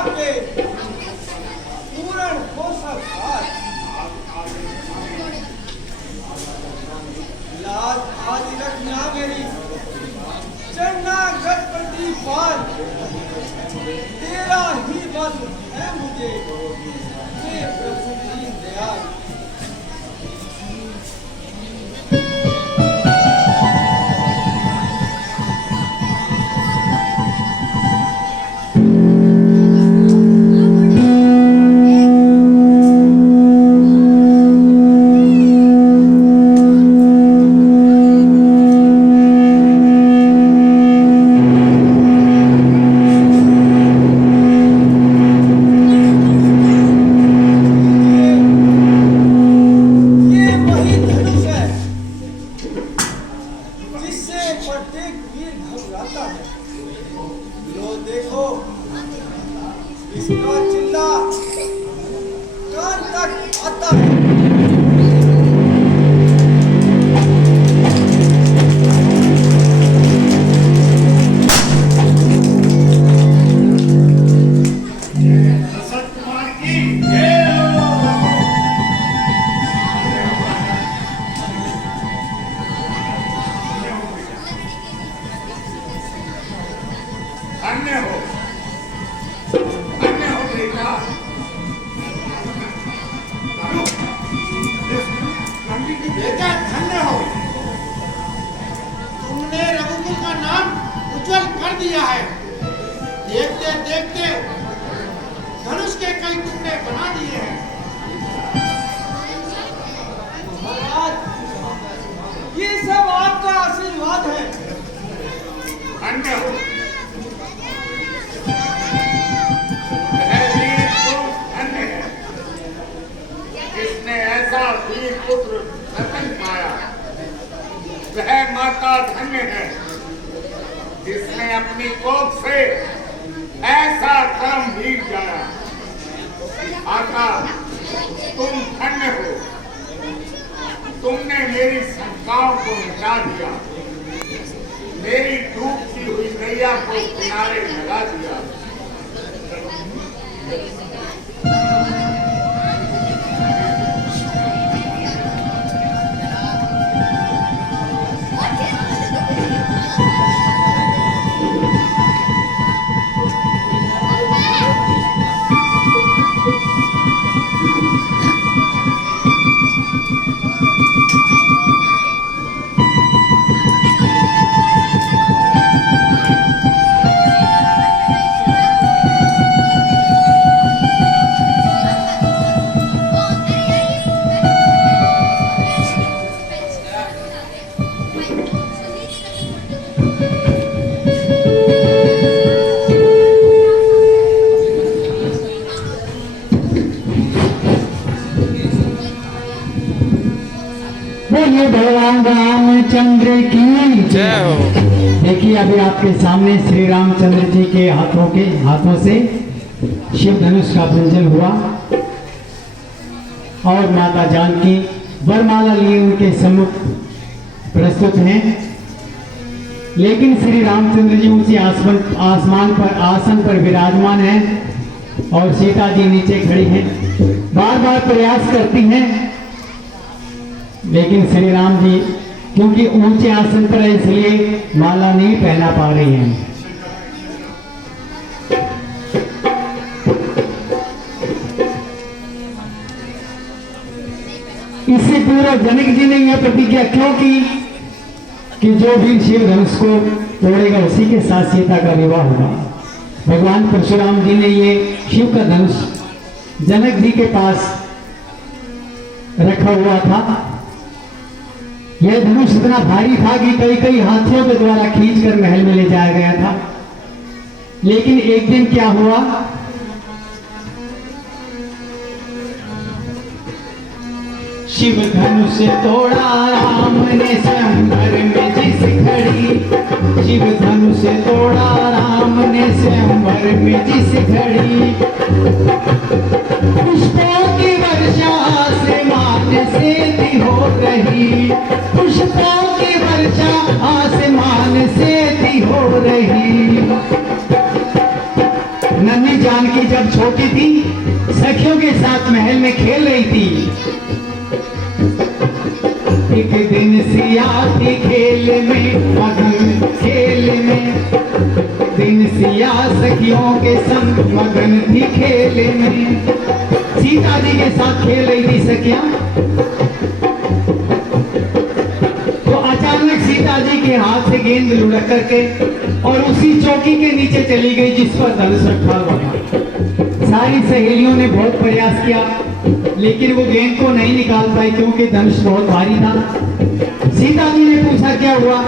आपके पूर्ण हो सब बात। लाज आदि रखना मेरी चढ़ना गढ़ प्रतिपाल। तेरा ही बल है मुझे हे प्रभु दीन दयाल। प्रत्येक वीर घबराता है। लो देखो इसका चिल्ला कान तक आता है। अन्य हो बेटा। बेटा धन्य हो, तुमने रघुकुल का नाम उज्जवल कर दिया है। देखते देखते धनुष के कई टुकड़े बना दिए हैं। महाराज ये सब आपका आशीर्वाद है। अन्य हो ऐसा वीर पुत्र रतन पाया। वह माता धन्य है जिसने अपनी कोख से ऐसा कर्म भीग जाया। आका तुम धन्य हो, तुमने मेरी शंकाओं को मिटा दिया, मेरी डूबती हुई नैया को किनारे लगा दिया। बोलिए भगवान रामचंद्र की जय हो। देखिए अभी आपके सामने श्री रामचंद्र जी के हाथों से शिव धनुष का भंजन हुआ और माता जानकी वरमाला लिए उनके सम्मुख प्रस्तुत हैं। लेकिन श्री रामचंद्र जी ऊंचे आसन पर विराजमान हैं और सीता जी नीचे खड़ी हैं। बार बार प्रयास करती हैं लेकिन श्री राम जी क्योंकि ऊंचे आसन पर है इसलिए माला नहीं पहना पा रही हैं। इससे पूर्व जनक जी ने यह प्रतिज्ञा क्यों की कि जो भी शिव धनुष को तोड़ेगा उसी के साथ सीता का विवाह होगा। भगवान परशुराम जी ने ये शिव का धनुष जनक जी के पास रखा हुआ था। यह धनुष इतना भारी था कि कई हाथियों के द्वारा खींचकर महल में ले जाया गया था। लेकिन एक दिन क्या हुआ, शिव धनुष तोड़ा राम ने स्वयंवर में जिस घड़ी। शिव धनुष तोड़ा राम ने स्वयंवर में जिस घड़ी। पुष्पों की वर्षा आसमान से भी हो रही। पुष्पों की वर्षा आसमान से भी हो रही। रानी जानकी जब छोटी थी, सखियों के साथ महल में खेल रही थी। एक दिन सिया थी खेल में मगन, खेल में दिन सिया सखियों के संग मगन थी खेल में। सीता जी के साथ खेल रही थी सखियां, तो अचानक सीता जी के हाथ से गेंद लुढ़क करके और उसी चौकी के नीचे चली गई जिस पर धनुष रखा हुआ था। सारी सहेलियों ने बहुत प्रयास किया, लेकिन वो गेंद को नहीं निकाल पाई क्योंकि धनुष बहुत भारी था। सीता जी ने पूछा क्या हुआ?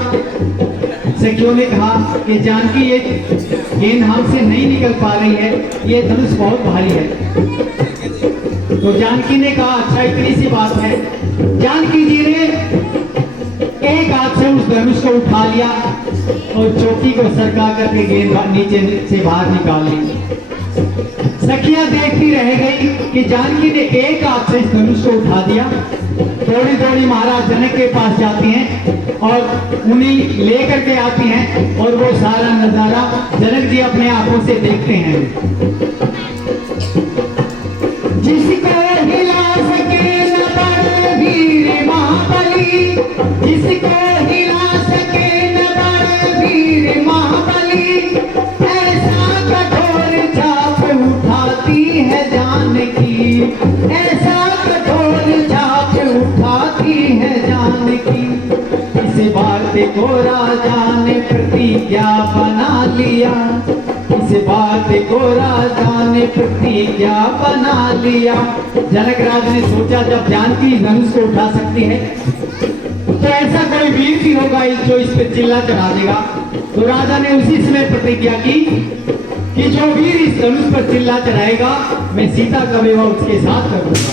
सखियों ने कहा कि जानकी ये गेंद हमसे नहीं निकल पा रही है, ये धनुष बहुत भारी है। तो जानकी ने कहा अच्छा इतनी सी बात है। जानकी जी ने एक हाथ से उस धनुष को उठा लिया और चौकी को सरका करके गेंद नीचे से बाहर निकाल ली। सखियां देखती रह गई कि जानकी ने एक हाथ से इस धनुष को उठा दिया। दौड़ी दौड़ी महाराज जनक के पास जाती हैं और उन्हें लेकर के आती हैं और वो सारा नजारा जनक जी अपने आंखों से देखते हैं। जिसको हिला सके न बलवीर महाबली, जिसको हिला सके न बलवीर महाबली, ऐसा कठोर चाप उठाती है जानकी, ऐसा कठोर चाप उठाती है जानकी। इस बात को राजा ने प्रतिज्ञा बना लिया, इस बात को राजा ने प्रतिज्ञा बना लिया। जनक राज ने सोचा जब जानकी धनुष को उठा सकती है तो ऐसा कोई वीर भी होगा जो इस पे चिल्ला चढ़ा देगा। तो राजा ने उसी समय प्रतिज्ञा की कि जो वीर इस धनुष पर चिल्ला चढ़ाएगा मैं सीता का विवाह उसके साथ करूंगा।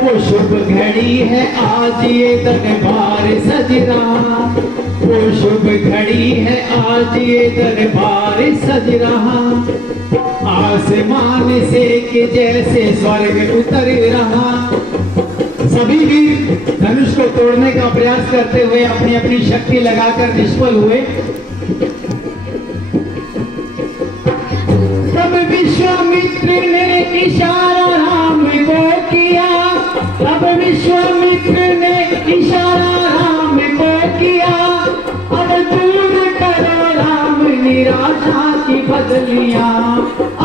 वो शुभ घड़ी है आज ये दरबार सज रहा, वो शुभ घड़ी है आज ये दरबार सज रहा। आसमान से कि जैसे स्वर्ग उतर रहा। सभी वीर धनुष को तोड़ने का प्रयास करते हुए अपनी अपनी शक्ति लगाकर निष्फल हुए। तब विश्वामित्र ने इशारा राम को किया, तब विश्वामित्र ने इशारा राम को किया। अब दूर करो राम निराशा की बदलियां,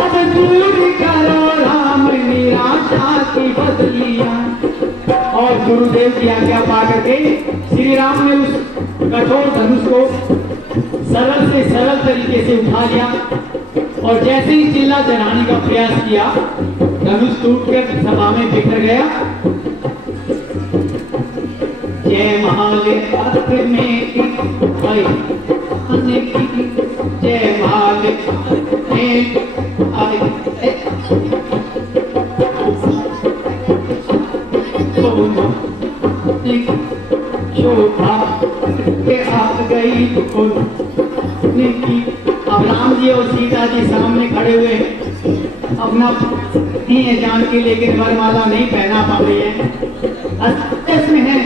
अब दूर करो राम निराशा की बदलियां। और गुरुदेव की आज्ञा पा करके श्री राम ने उस कठोर धनुष को सरल से सरल तरीके से उठा लिया और जैसे ही चिल्ला चढ़ाने का प्रयास किया धनुष टूटकर सभा में बिखर गया। जय महाले पात्र में जय महाले शोभा के आ गई। अब राम जी और सीता जी सामने खड़े हुए अपना है जानकी, लेकिन वरमाला नहीं पहना पा रही है, अस्तित्व में है।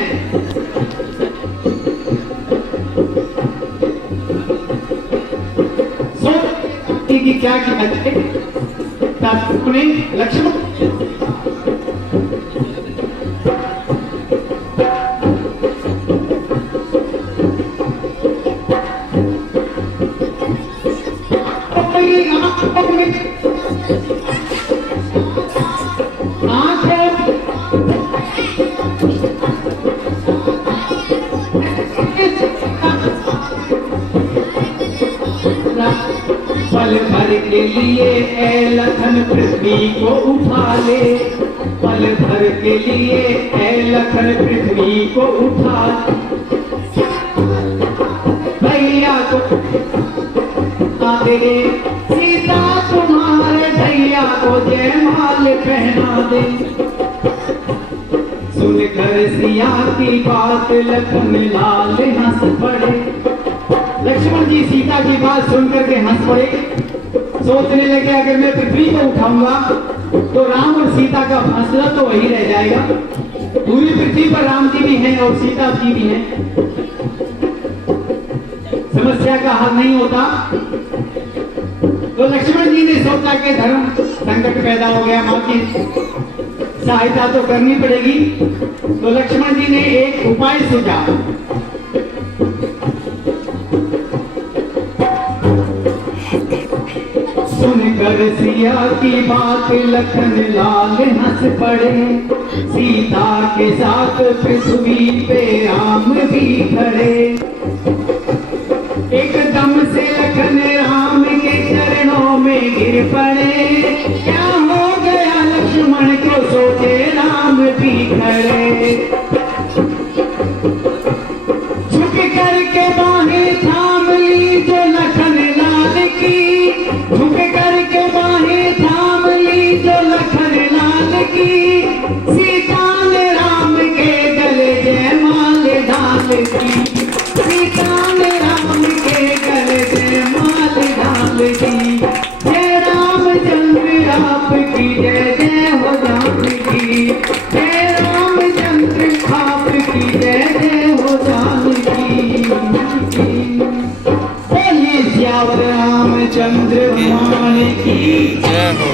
की क्या लक्ष्मण पल भर के लिए ऐ लखन पृथ्वी को उठा ले, पल भर के लिए ऐ लखन पृथ्वी को उठा भैया को दे, सीता तुम्हारे भैया को जयमाल पहना दे। सुनकर सिया की बात लखन लाल हंस पड़े। लक्ष्मण जी सीता की बात सुनकर के हंस पड़े, सोचने लगे अगर मैं पृथ्वी को उठाऊंगा तो राम और सीता का फैसला तो वही रह जाएगा। पूरी पृथ्वी पर राम जी भी हैं और सीता जी भी हैं। समस्या का हल नहीं होता। तो लक्ष्मण जी ने सोचा कि धर्म संकट पैदा हो गया, मां की सहायता तो करनी पड़ेगी। तो लक्ष्मण जी ने एक उपाय सोचा। सुनकर सिया की बात लखन लाल हंस पड़े, सीता के साथ पृथ्वी पे राम भी खड़े। एकदम से लखन राम के चरणों में गिर पड़े, क्या हो गया लक्ष्मण को सोचे राम भी खड़े। झुक करके बाहें थाम ली जो लखन लाल की, झुक करके बाहें थाम ली जो लखन लाल की, सीता ने राम के गले जयमाल डाल दी, सीता ने राम के गले जयमाल डाल दी। जय रामचंद्र आपकी जय जय हो जानकी, जय रामचंद्र आपकी जय जय हो जानकी। बोलिए सियावर रामचंद्र भगवान की जय हो।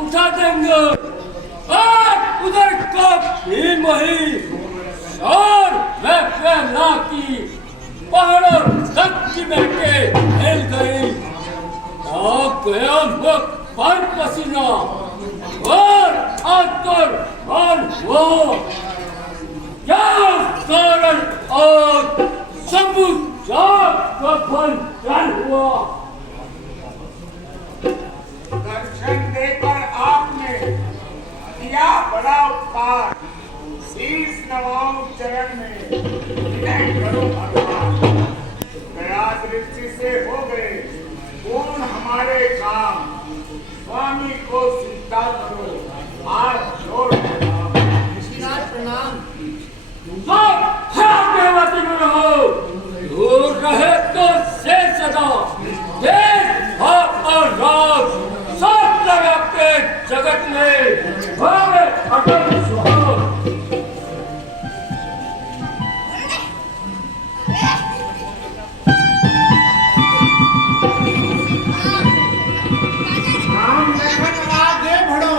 उठा देंगे और उधर को भीम वही और मैं फैला की पहाड़ों तक की बहके हिल गई। गया पर पसीना और आकर और वो क्या कारण और सबूत का फल चल हुआ। दर्शन देकर आपने किया बड़ा उपकार, शीश नवाऊं चरण में विनय करो भगवान। दया दृष्टि से हो गए पूर्ण हमारे काम, स्वामी को सीता करो हाथ जोड़ प्रणाम। देवती में रहो, दूर रहे तो से सदा देश भाव और राज सब लगा के जगत में भावे अटल सुहाग। राम लखन आगे बढ़ो,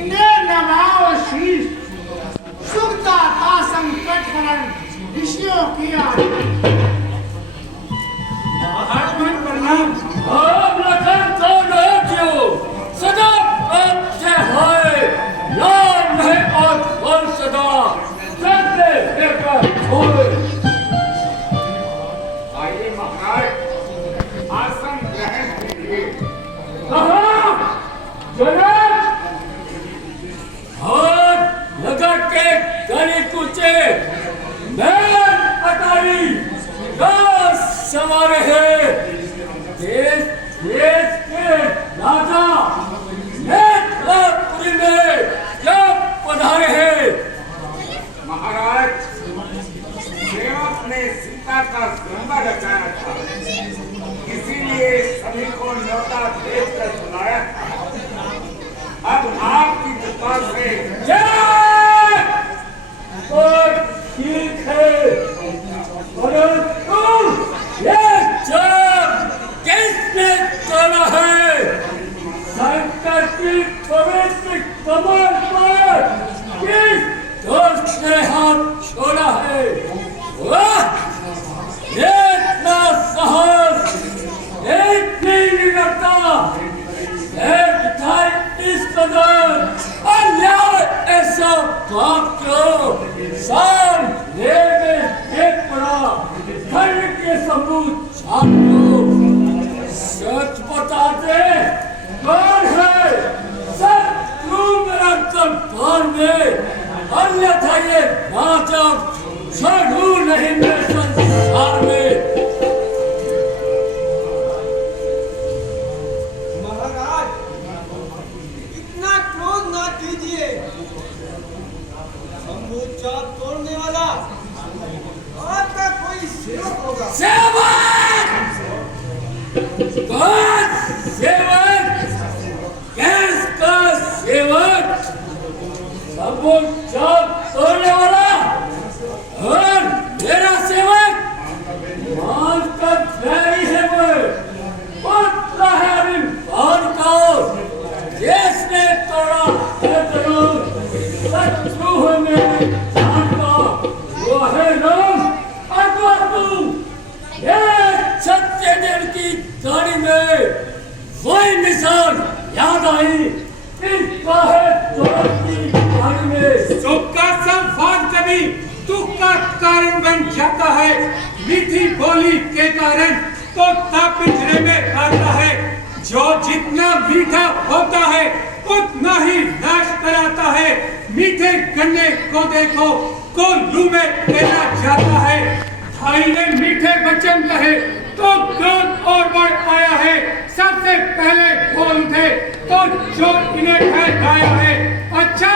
इन्हें नमाओ शीश, सुखता का संकट हरण ऋषियों की प्रणाम। राम लखन तो क्यों सदा अच्छे होए, राम रहे और फल सदा चलते लेकर होए। आइए महाराज आसन ग्रहण कीजिए। और लगा के गली कुचे मैं अटारी सवारे है देश देश के राजा नेत्रपुरी में जब पधारे हैं। महाराज सेवक ने सीता का सुंदर रचाया था, इसीलिए सभी को न्योता देकर बुलाया था। अब आपकी कृपा से और ठीक है, परंतु ये जब किसने चला है संकट की पवित्र कमर पर किस दोस्त ने हाथ छोड़ा है। वाह! इतना साहस, इतनी निडरता, इस कदर अन्याय ऐसा बाप को सामने में देख पड़ा धर्म के सबूत छात्रों बस सेवक, गैस का सेवक, सबूत सब तोड़ने वाला और मेरा सेवक मान का बैरी है वो पुत्र है अभिमान का जिसने तोड़ा है जरूर शत्रु है मेरे जान का वो है राम अकबर ये सत्य देव की गाड़ी में वही निशान याद आई किसका है चोर की गाड़ी में सुख का संफान कभी दुख का कारण बन जाता है। मीठी बोली के कारण तो पिंजरे में आता है। जो जितना मीठा होता है उतना ही नाश कराता है। मीठे गन्ने को देखो को लू में लेना जाता है। भाई ने मीठे वचन कहे तो क्रोध और बढ़ आया है। सबसे पहले बोल उठे तो जो इन्हें ठहराया है। अच्छा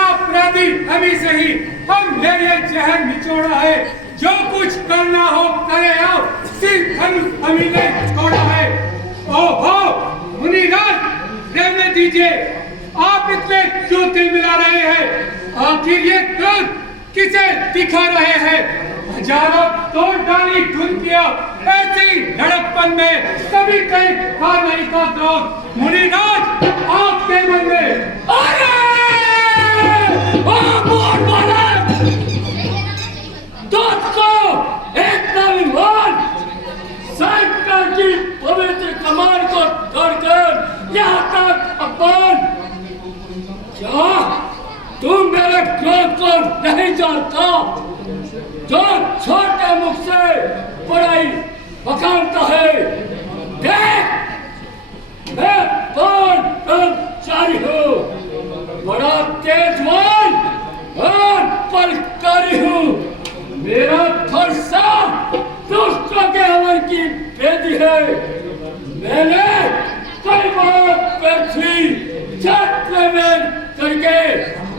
अपराधी अभी से ही हमने ये जहर निचोड़ा है। जो कुछ करना हो करे आओ सिर्फ हमी ने छोड़ा है। ओहो मुनिराज रहने दीजिए आप इतने क्यों तिल मिला रहे हैं। आखिर ये क्रोध किसे दिखा रहे हैं। हजारों तोड़ डाली ढूंढ किया ऐसी लड़कपन में कभी कहीं था नहीं था क्रोध। मुनिराज आपके मन में की पवित्र कमान को तोड़कर यहाँ तक अपन क्या तुम मेरे क्रोध को नहीं जानता। जो छोटे मुख से बड़ाई बखानता है। देख मैं कौन कर्मचारी हूँ बड़ा तेजवान और पलकारी हूँ। मेरा फरसा दुष्टों के हवन की बेदी है। मैंने कई बार पृथ्वी छत्र में करके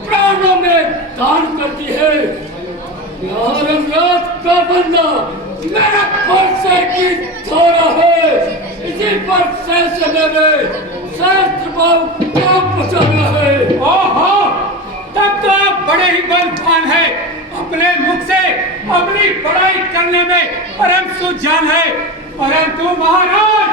प्राणों में दान करती है। रात का बंदा मेरा फरसे की थोड़ा है। इसी फरसे से मैंने शास्त्र भाव को बचाना है। ओहो तब तो आप बड़े ही बलवान हैं। अपने मुख से अपनी बड़ाई करने में परम सुजान है। परंतु महाराज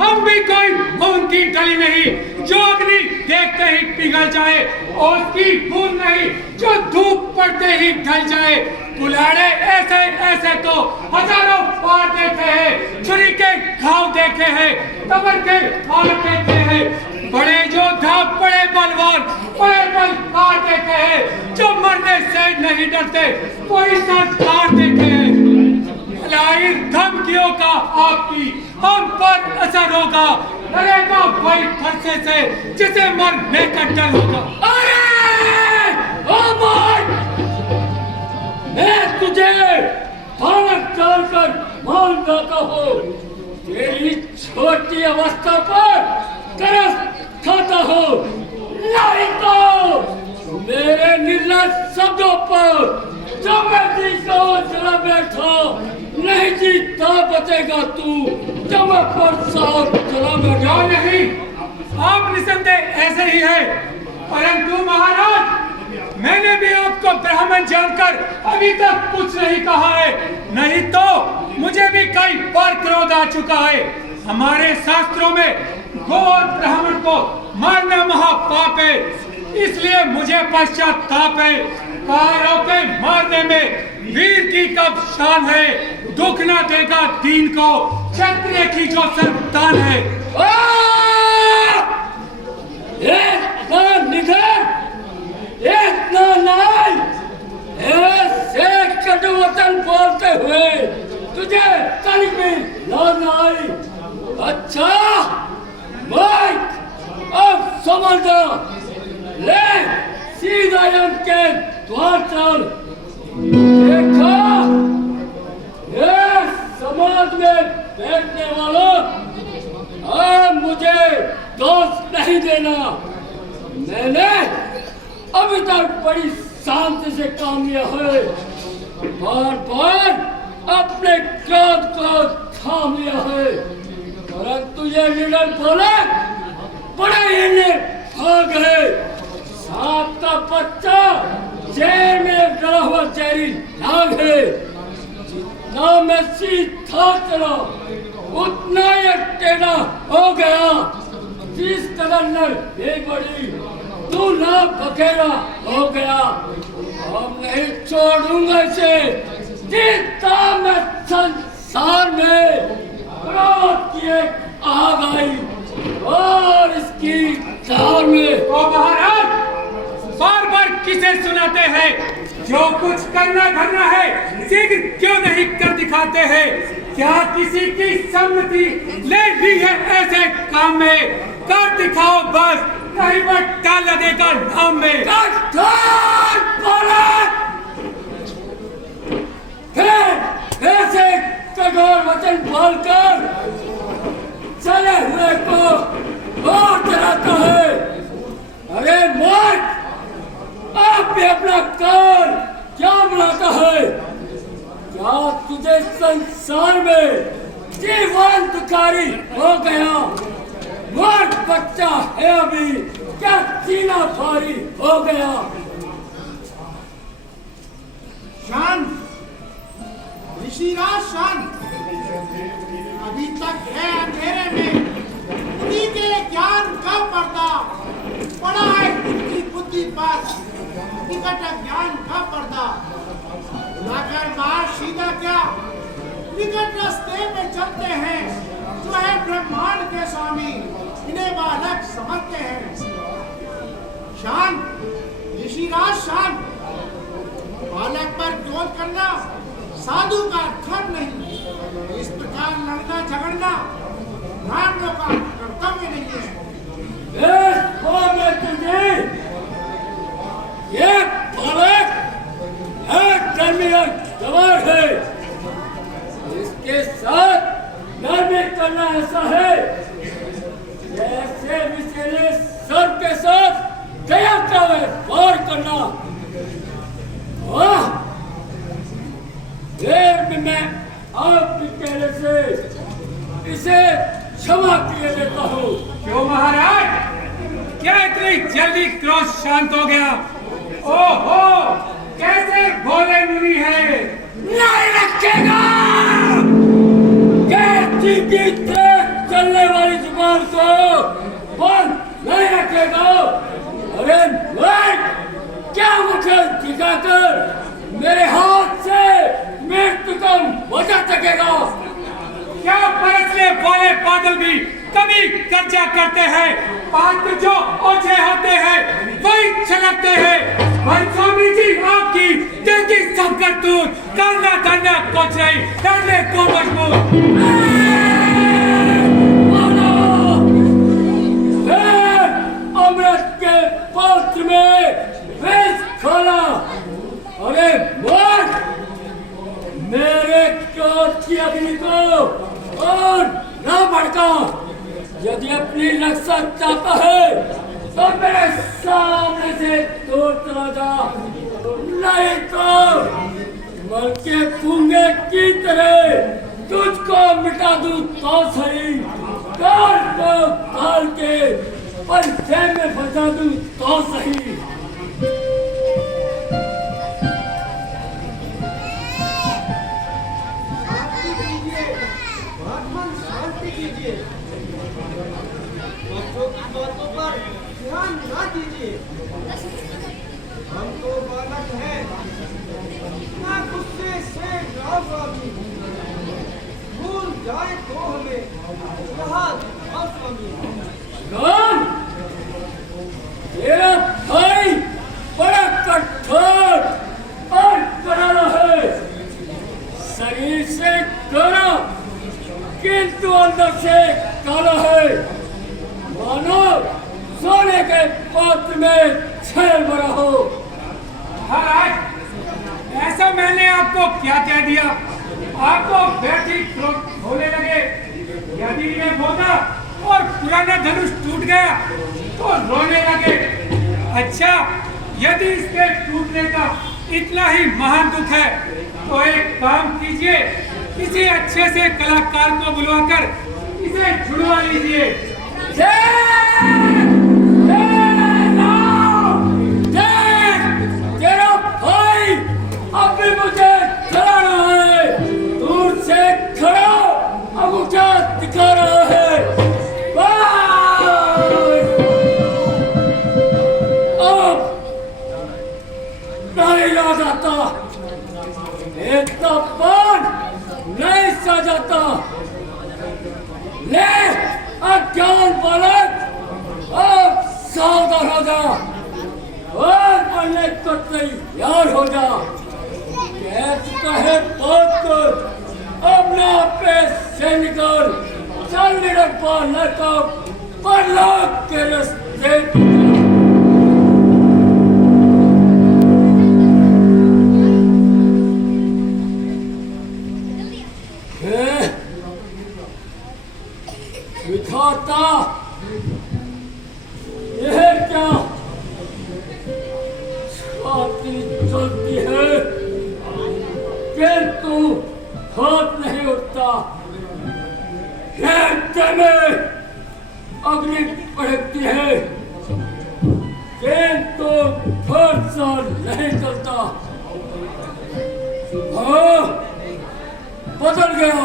हम भी कोई खून की डली नहीं जो अग्नि देखते ही पिघल जाए और उसकी बूंद नहीं जो धूप पड़ते ही ढल जाए। कुल्हाड़े ऐसे ऐसे तो हजारों पार देखे हैं। छुरी के घाव देखे हैं कमर के मार देखे हैं। बड़े योद्धा बड़े बलवान बड़े बलकार देखे हैं जो मरने से नहीं डरते कोई संस्कार देखे हैं। भलाई धमकियों का आपकी हम पर असर होगा। लड़ेगा वही फरसे से जिसे मरने का डर होगा। अरे मैं तुझे पालक डालकर मान जाता हूँ। तेरी छोटी अवस्था पर तरस खाता हूँ। नहीं तो मेरे निर्लज शब्दों पर जो मैं जीता चला बैठा नहीं जीता बचेगा तू। जब मैं परसाद चला बैठा नहीं आप निसंदेह ऐसे ही है। परंतु महाराज मैंने भी आपको ब्राह्मण जानकर अभी तक कुछ नहीं कहा है। नहीं तो मुझे भी कई बार क्रोध आ चुका है। हमारे शास्त्रों में गो और ब्राह्मण को मारना महापाप है। इसलिए मुझे पश्चाताप है। कायरों के मारने में वीर की कब शान है। दुख न देगा दीन को क्षत्रिय की जो संतान है। वचन बोलते हुए तुझे तनिक भी लाज न आई। अच्छा अब समझ जा। ले सीधा यम के द्वार चल। देखा ये समाज में बैठने वालों अब मुझे दोष नहीं देना। मैंने अभी तक बड़ी शांति से काम लिया है। बार बार अपने क्रोध को थाम लिया है। ये निडर बालक बड़े हिलने हो गए। सांप का बच्चा जेल में डरा हुआ जहरी नाग है। जितना मैं सीधा चला उतना ही टेढ़ा हो गया। जिस कदर नर बढ़ी तू ना बखेरा हो गया। अब नहीं छोड़ूंगा इसे जितना मैं संसार में क्रोध की एक आग आई और इसकी धार में। ओ महाराज, बार बार किसे सुनाते हैं? जो कुछ करना धरना है शीघ्र क्यों नहीं कर दिखाते हैं? क्या किसी की सम्मति ले ली है ऐसे काम में? कर दिखाओ बस, नहीं बट्टा लगेगा नाम में। ऐसे कठोर वचन बोलकर चले हुए को और चलाता है। अरे मर्द, आप भी अपना कान क्या बनाता है? क्या तुझे संसार में जीवन दुखारी हो गया? मर्द बच्चा है अभी, क्या सीना भारी हो गया? शांत ऋषिराज शांत। अभी तक है अंधेरे में उन्हीं के ज्ञान का पर्दा पड़ा है। उनकी बुद्धि पर निकट ज्ञान का पर्दा लाकर बाहर सीधा क्या निकट रास्ते में चलते हैं। जो है ब्रह्मांड के स्वामी, इन्हें बालक समझते हैं। शांत ऋषिराज शांत। बालक पर क्रोध करना साधु का धर्म नहीं। इस प्रकार लड़ना झगड़ना ब्राह्मणों का कर्तव्य नहीं है। तुझे ये बालक है कर्मी और जवान है। इसके साथ नरमी करना ऐसा है जैसे विषैले सर्प के साथ दया का वार करना। मैं आपके कहने से इसे क्षमा किए देता हूँ। क्यों महाराज, क्या इतनी जल्दी क्रोध शांत हो गया? ओहो, कैसे भोले मुनि है। नहीं रखेगा कैसी की तेज चलने वाली जुबान को बंद नहीं रखेगा। अरे क्या मुझे दिखाकर मेरे हाथ से मृत्यु को बचा सकेगा? क्या फैसले वाले बादल भी कभी कब्जा करते हैं? पात्र जो ओछे होते हैं वही छलकते हैं। पर स्वामी जी आपकी देखी सब करतूत करना धरना कुछ नहीं, करने को मजबूर। अमृत के पात्र में विष खोला। अरे मर्द, मेरे क्रोध की अग्नि को और न भड़का। यदि अपनी रक्षा चाहता है तो मेरे सामने से दूर चला जा, नहीं तो मर के फूंगे की तरह तुझको मिटा दूं तो सही, काल को काल के पंजे में फंसा दूं तो सही। बातों पर ध्यान ना दीजिए। हम तो बालक हैं, ना गुस्से से स्वामी। भूल जाए तो हमें स्वामी। तेरा भाई बड़ा कठोर और करारा है। शरीर से गोरा किंतु अंदर से काला है। मानो सोने के पात्र में छेद भरा हो। महाराज, ऐसा मैंने आपको क्या कह दिया? आपको बैठी क्रोध होने लगे। यदि ये बोला और पुराना धनुष टूट गया तो रोने लगे। अच्छा, यदि इसके टूटने का इतना ही महान दुख है तो एक काम कीजिए, किसी अच्छे से कलाकार को बुलवाकर इसे छुड़वा लीजिए। कीजिए। तेरा भाई अभी मुझे चलाना है, दूर से खड़ा अंगूठा दिखा रहा है। अब नहीं ला जाता, इतना पान नहीं सा जाता। ले अज्ञान बालक, अब सावधान हो जा और बनने को तैयार हो जा। कहे बहुत कुछ, अब ना पे से निकल, चल मेरे पालक को परलोक के रास्ते पे। विधाता, यह क्या छाती चलती है, किंतु हाथ नहीं उठता। हृदय में अग्नि भड़कती है, किंतु फरसा नहीं चलता। हाँ, बदल गया,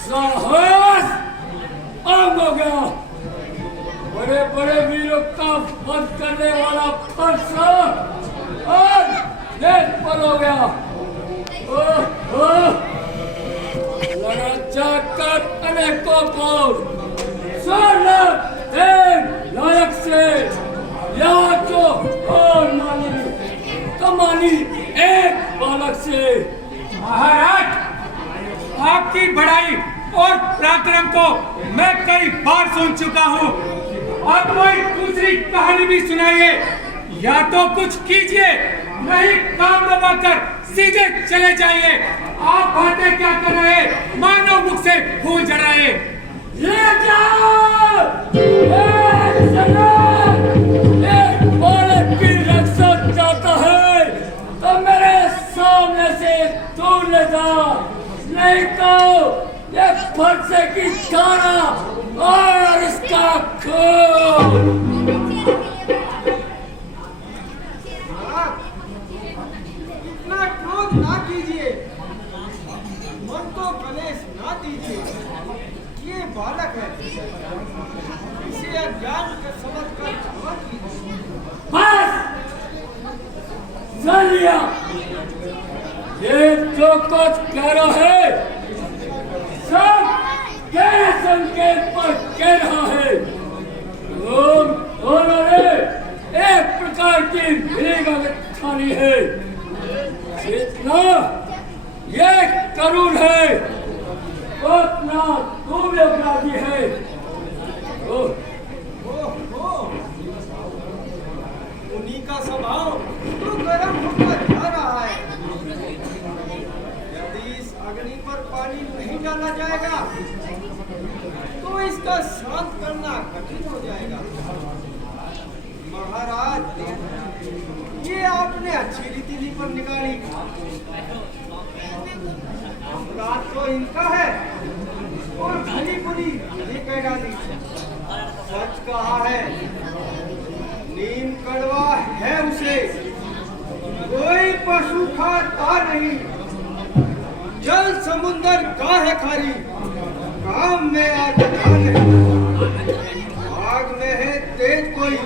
साहस आम हो गया। बड़े बड़े वीरों का वध करने वाला फरसा आज निष्फल हो गया। लड़ा जाकर अनेकों पौर स्वर्ण नायक से या तो और कमानी एक बालक से। महाराज, आपकी बड़ाई और पराक्रम को मैं कई बार सुन चुका हूँ। और कोई दूसरी कहानी भी सुनाइए, या तो कुछ कीजिए, नहीं काम दबाकर सीधे चले जाइए। आप बातें क्या कर रहे, मानो मुख से फूल जड़ाए। एक बालक की रक्षा चाहता है तो मेरे सामने से दूर ले जा, नहीं तो ये फरसे की धारा और इसका खून। इतना क्रोध ना कीजिए, मन को कलेश ना दीजिए। ये बालक है, इसे अज्ञान के समझकर क्षमा कीजिए। बस जान लिया, ये जो कुछ कह रहा है सब तेरे संकेत पर कह रहा है। तुम दोनों ने एक प्रकार की भीगत खानी है। जितना ये करूण है उतना तुम अपराधी है। उन्हीं का स्वभाव तो गर्म होकर जा रहा है। यदि इस अग्नि पर पानी नहीं डाला जाएगा तो इसका शांत करना कठिन हो जाएगा। महाराज, ये आपने अच्छी रीति ली पर निकाली। अपराध तो इनका है और भली बुरी ये कह डाली। सच कहा है, नीम कड़वा है उसे, कोई पशु खाता नहीं। जल समुंदर का है खारी, काम में आग नहीं। आग में है तेज कोई,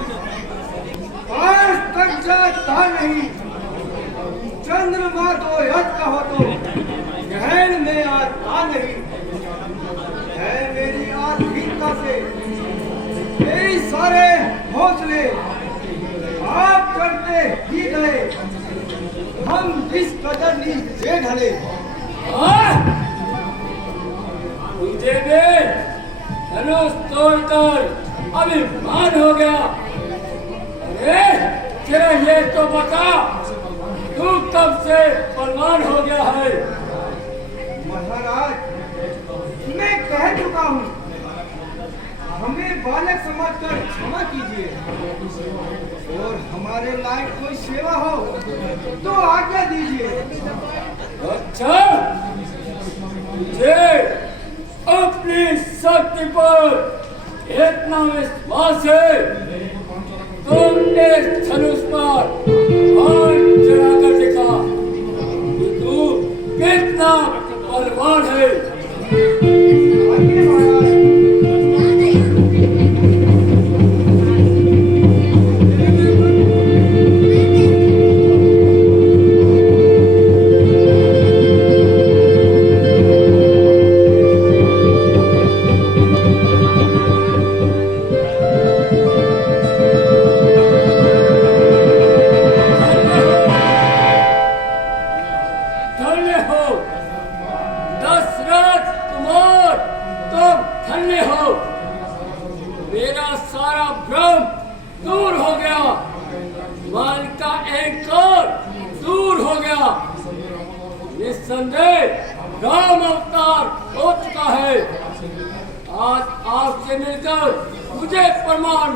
पास तक जाता नहीं। चंद्रमा तो यद कहो तो गहन में आता नहीं। है मेरी आधीनता से मेरी सारे हौसले आप करते ही गए, हम जिस कदर नीचे ढले। मुझे भी धनुष तोड़कर अभिमान हो गया। अरे तेरा ये तो बता, तू कब से बलवान हो गया है? महाराज, मैं कह चुका हूँ, हमें बालक समझकर क्षमा कीजिए और हमारे लायक कोई सेवा हो तो आज्ञा दीजिए। अच्छा, मुझे अपनी शक्ति पर इतना विश्वास है तो इस धनुष पर हाथ चढ़ाकर दिखा कि तू कितना बलवान है। आइए महाराज। धन्य हो दशरथ कुमार, तुम धन्य हो। मेरा सारा भ्रम दूर हो गया, मन का अहंकार दूर हो गया। निस्संदेह राम अवतार हो चुका है। आज आपसे मिलकर मुझे प्रमाण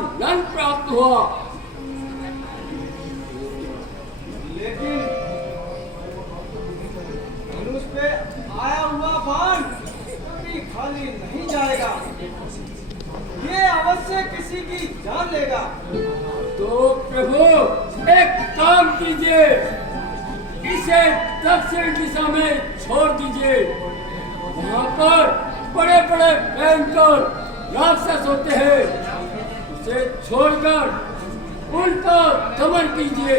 प्राप्त हुआ। लेकिन धनुष पे आया हुआ बाण कभी खाली नहीं जाएगा। ये अवश्य किसी की जान लेगा। तो प्रभु एक काम कीजिए, इसे दक्षिण दिशा में छोड़ दीजिए। वहाँ पर बड़े बड़े भयंकर राक्षस होते हैं, उसे छोड़कर उनका दमन कीजिए।